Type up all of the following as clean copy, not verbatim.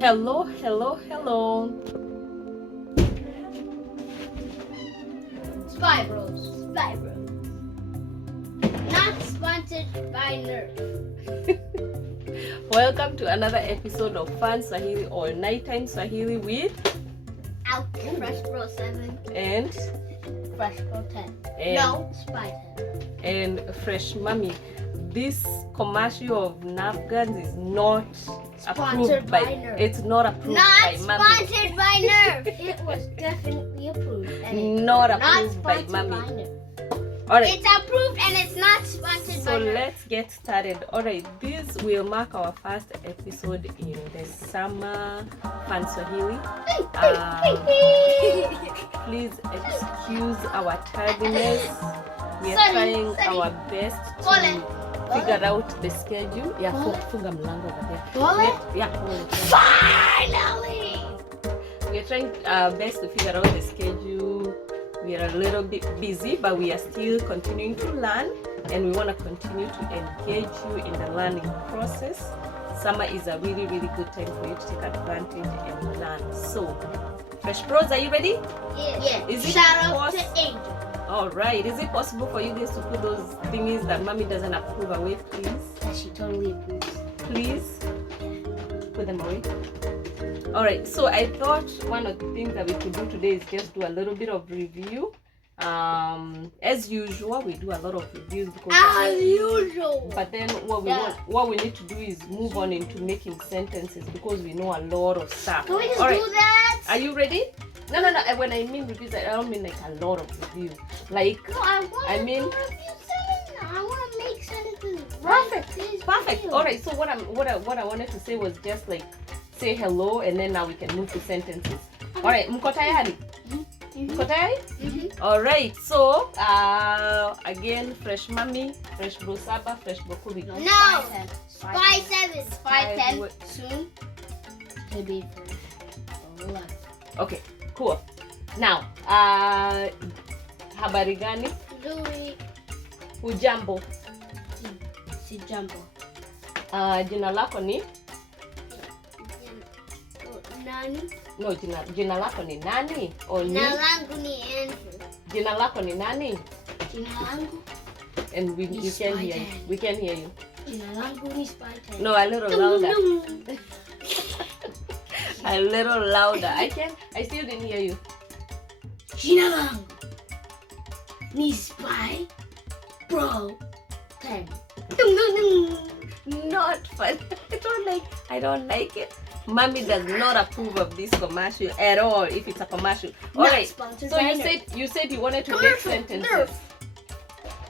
Hello, hello, hello. Spy Bros. Spy Bros. Not sponsored by Nerf. Welcome to another episode of Fun Swahili or Nighttime Swahili with Out Fresh Bro 7 and Fresh Bro 10. And- No, Spy 10. and Fresh Mommy. This commercial of Nerf guns is not Sponsored approved by Nerf. It's not approved Not by Mommy. sponsored by Nerf. It was definitely approved. And it's Not not approved by sponsored Mommy. by Nerf. Alright. It's approved and it's not sponsored So by Nerf. let's get started. Alright, this will mark our first episode in the summer Fun Swahili. Please excuse our tardiness. We are Sorry, trying sorry. our best Pole. to figure out the schedule. Yeah, Pole. funga mlango over there. Pole. Yeah, pole. Finally! We are trying our best to figure out the schedule. We are a little bit busy, but we are still continuing to learn, and we want to continue to engage you in the learning process. Summer is a really, really good time for you to take advantage and learn. So, Fresh Bros, are you ready? Yeah. Is it Shout out pos- to Angel. All right. Is it possible for you guys to put those thingies that Mommy doesn't approve away, please? That she totally approves. Please put them away. All right. So I thought one of the things that we could do today is just do a little bit of review. As usual, we do a lot of reviews because. As usual. But then Yeah. what we need to do is move on into making sentences because we know a lot of stuff. Can we just All do right. that? Are you ready? No. When I mean reviews, I don't mean like a lot of review. Like No, I want I mean- to review sentences. I want to make sentences. Perfect. This perfect. video. All right. So what I wanted to say was just like say hello, and then now we can move to sentences. All right. Mko tayari? Mko tayari? Mhm. All right. So again, Fresh Mommy, Fresh Bro Saba, Fresh Bro Kubi. No. Spy 7. Spy 10. What? Soon. To be for 11. Okay. Cool. Now, habari gani? Louis. Hujambo. Si Jumbo. Jina lako ni? Nani? No, jina lako ni nani? Or ni? Jina langu ni Andrew. Jina lako ni nani? Jina langu And we Ni can hear you. Spider. We can hear you. Jina langu ni Spy 10. No, a little louder. A little louder. I still didn't hear you. Jina langu ni Spy Bro 10. Not fun. I don't like it. Mommy does not approve of this commercial at all if it's a commercial. All Not right. sponsored So by you Nerf. said you wanted to make Commercial, sentences. Nerf.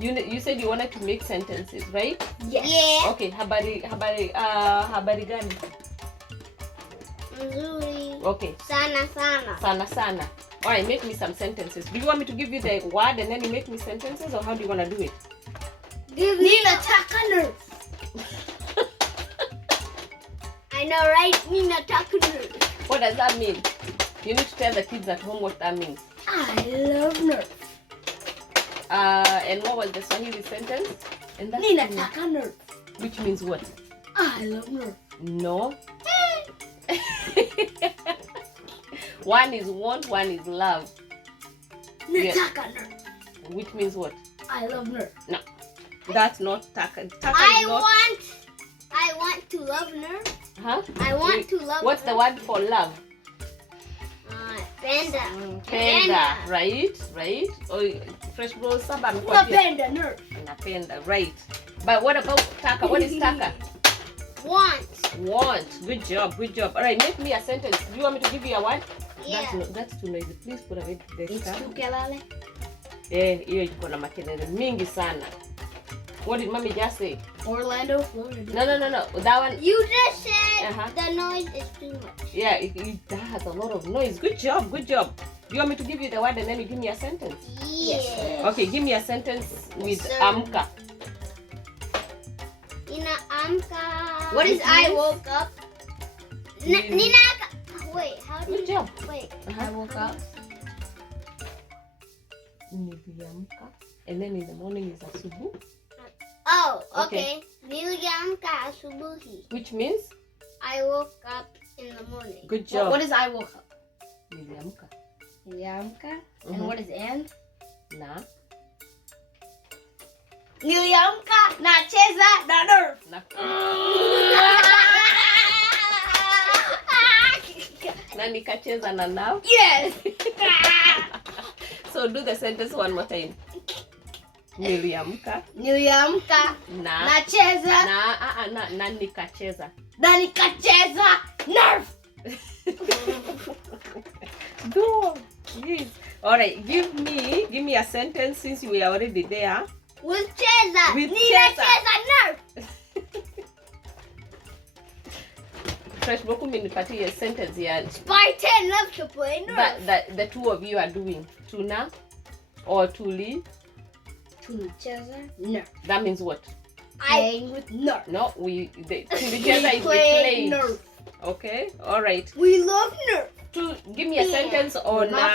You said you wanted to make sentences, right? Yes. Yeah. Okay, habari gani? Nzuri. Okay, Sana. sana. All right, make me some sentences. Do you want me to give you the word and then you make me sentences, or how do you want to do it? Give me Nina Taka I know, right? Nina Taka Nerf. What does that mean? You need to tell the kids at home what that means. I love Nerf. And what was the Swahili sentence? And that's Nina Taka Nerf. which means what? I love Nerf. No. One is want, one is love, Nina Yeah. Taka Nerf. which means what? I love Nerf. No, that's not taka. Taka I is not. want to love Nerf. Huh? I want to love What's the Nerf. word for love? Panda. Penda, right? Oh, Fresh Bro Saba Napenda Nerf. Napenda, right? But what about taka? What is taka? Want. Good job. All right, make me a sentence. Do you want me to give you a word? Yeah. That's too noisy. Please put away the It's stuff. too kelale. Hiyo iko na makelele mingi sana. What did Mommy just say? Orlando, Florida. No. That one. You just said Uh-huh. the noise is too much. Yeah, that has a lot of noise. Good job. Do you want me to give you the word and then you give me a sentence? Yes. Okay, give me a sentence with sir. amka. Nina amka. What is I woke up? Means- Nina. Wait, how do Good you? job. Wait. Uh-huh. I woke up. Niliamka. And then in the morning is asubuhi. Oh, Okay. okay. Niliamka asubuhi. Which means I woke up In the morning. Good job. What is I woke up? Niliamka. Niliamka. And what is and? Na. Niliamka nacheza na nerf. Na nikacheza na now. Yes. So do the sentence one more time. Niliamka. Niliamka Na. nacheza Na nikacheza. na nikacheza nerf. Go. Yes. All right. Give me a sentence since we are already there. With cheza. With Ninacheza nerf. Fresh boku minipatie a sentence ya. Spartan love to play nerf. That the two of you are doing. Tuna or tuli. Tulicheza nerf. That means what? Playing with nerf. No, tulicheza is we played. nerf. Okay. All right. We love nerf. Give me a sentence on Not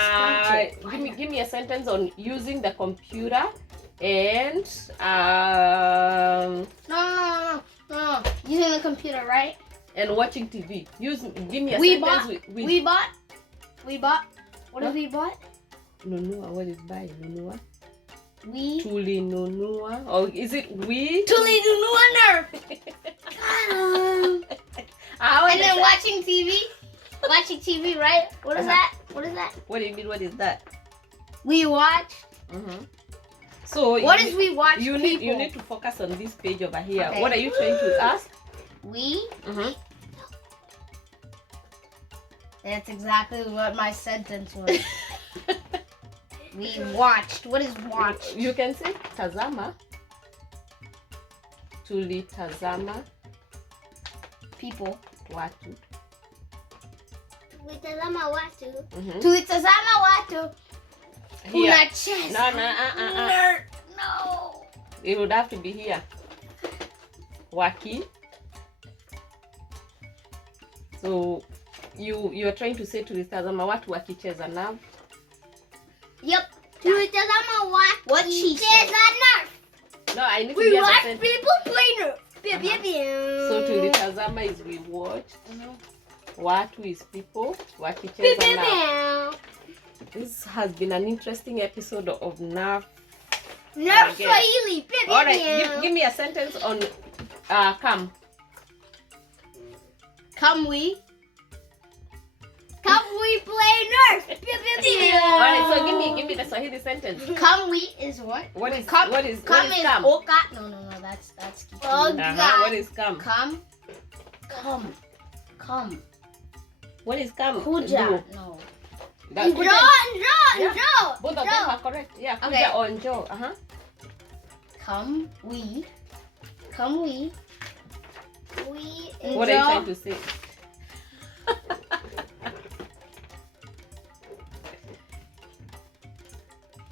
give me a sentence on using the computer and No. Using the computer, right? and watching TV. Give me a We sentence bought. with We bought. What did we bought? nunua. What is buy? Nunua. We. Tuli nunua. Or is it we? Tuli nunua nerf. And then watching TV. Watching TV, right? What is that? What is that? What do you mean? What is that? We watch. So What is we watch? you people? need to focus on this page over here. Okay. What are you trying to ask? We. That's exactly what my sentence was. We watched. What is watch? You can say tazama. Tulitazama People. watu. Tulitazama watu. Tulitazama watu. Here. Unacheza. No. Nerf. No. It would have to be here. Waki. So you are trying to say tulitazama watu wakicheza na. Yep. Tulitazama watu. What she said. Cheza nerf. No, I need to We hear the watch sentence. people play nerf. Pew, pew, pew. So tulitazama is we watch. Watu is people. Pew, Wakicheza pew, na. pew. This has been an interesting episode of Nerf. Nerf Okay. Swahili. Pew, pew, All right, pew. give me a sentence on come. Come we. Come we play nerf. Pew, pew, pew. All right, so give me the Swahili sentence. Come we is what? What is come? what is Come what is is come? oka. No. That's Oh, God. What is come? Come. What is come? Kuja. Do. No. That Draw, kuja- draw. Both of them are correct. Yeah, kuja Okay. on Joe. Come we. Come we. We What are you trying to say?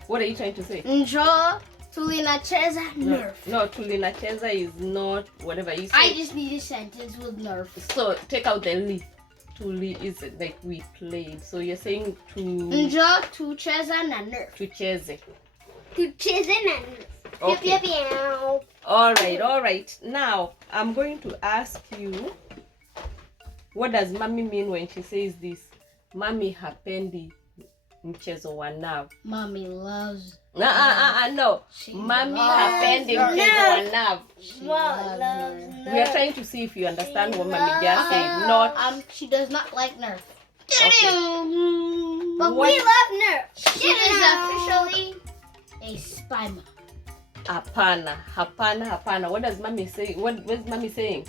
What are you trying to say? Njoo tulinacheza nerf. No, tulinacheza is not whatever you say. I just need a sentence with nerf. So take out the li. Tuli is like we played. So you're saying to Njoo tucheza na nerf. tucheze. Tucheze na nerf. Pew, Okay. pew, pew. All right. Now I'm going to ask you, what does mommy mean when she says this? Mommy hapendi mchezo wa nav. Mommy loves. No. She Mommy loves hapendi nerf. mchezo wa nav. She What loves loves nerf. We are trying to see if you understand what mommy just Okay. said. Not She does not like nerf. okay. But What- we love nerf. She is officially a spy mom. Hapana. What does mommy say? What is mommy saying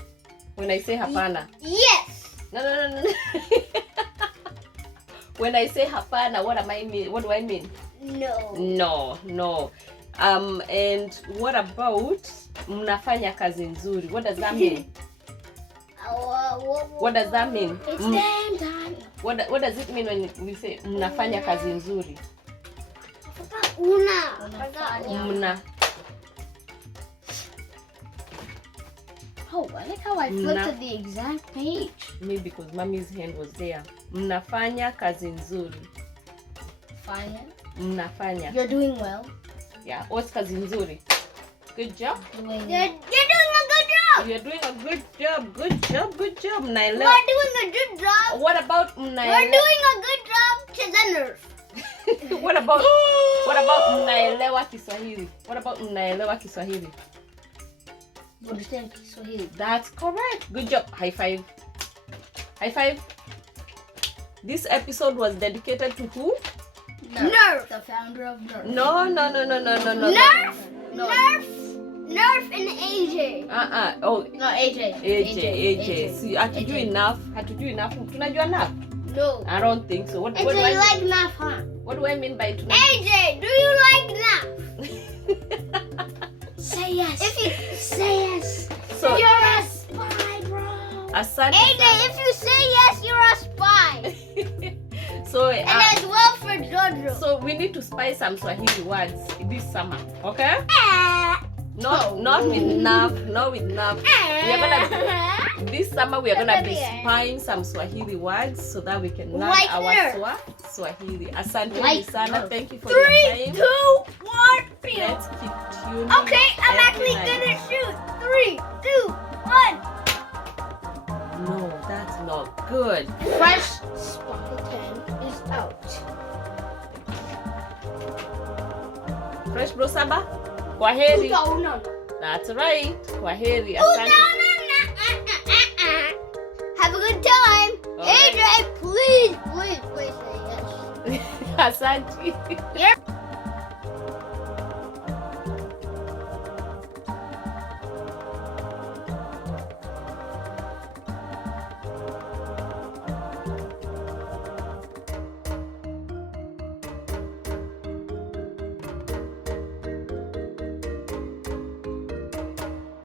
when I say hapana? Yes. No. When I say hapana, what do I mean? No. No. And what about mnafanya kazi nzuri? What does that mean? What does that mean? It's damn time. What does it mean when we say mnafanya kazi nzuri? Unafanya. Mna. Oh, I like how I flipped to the exact page. Maybe because mommy's hand was there. Mnafanya kazi nzuri. Fine. Mnafanya. You're doing well. Yeah. What's kazi nzuri? Good job. Doing You're doing a good job. job. You're doing a good job. Good job. Good job. We're Mnaelewa. doing a good job. What about We're mnaelewa? doing a good job to the nurse. What about mnaelewa Kiswahili? What about mnaelewa Kiswahili? Understand Swahili. That's correct. Good job. High five. High five. This episode was dedicated to who? Nerf. The founder of Nerf. No. Nerf. No. Nerf and AJ. Oh, No, AJ. AJ. See, hatujui enough. Tunajua enough? No. I don't think so. What AJ, do I you mean? like Nerf, huh? What do I mean by tunajua? AJ, do you like Nerf? Say yes. If you say yes, So, you're a spy, bro. asante AJ, sana. if you say yes, you're a spy. So, And as well for Jojo. so we need to spice some Swahili words this summer, okay? Ah. Not with enough. We are gonna this summer we are gonna be spying some Swahili words so that we can learn Like our Nerf. Swahili. Asante Like sana. Nerf. Thank you for 3, your 2, time. 1, Let's keep tuning. Okay, I'm every actually night. gonna shoot. 3, 2, 1. No, that's not good. Fresh Spotted is out. Fresh Bro Saba. Kwaheri. No. That's right. Kwaheri. Oh, Asante. no. Have a good time. Alright. AJ, please say yes. Asante. Yep.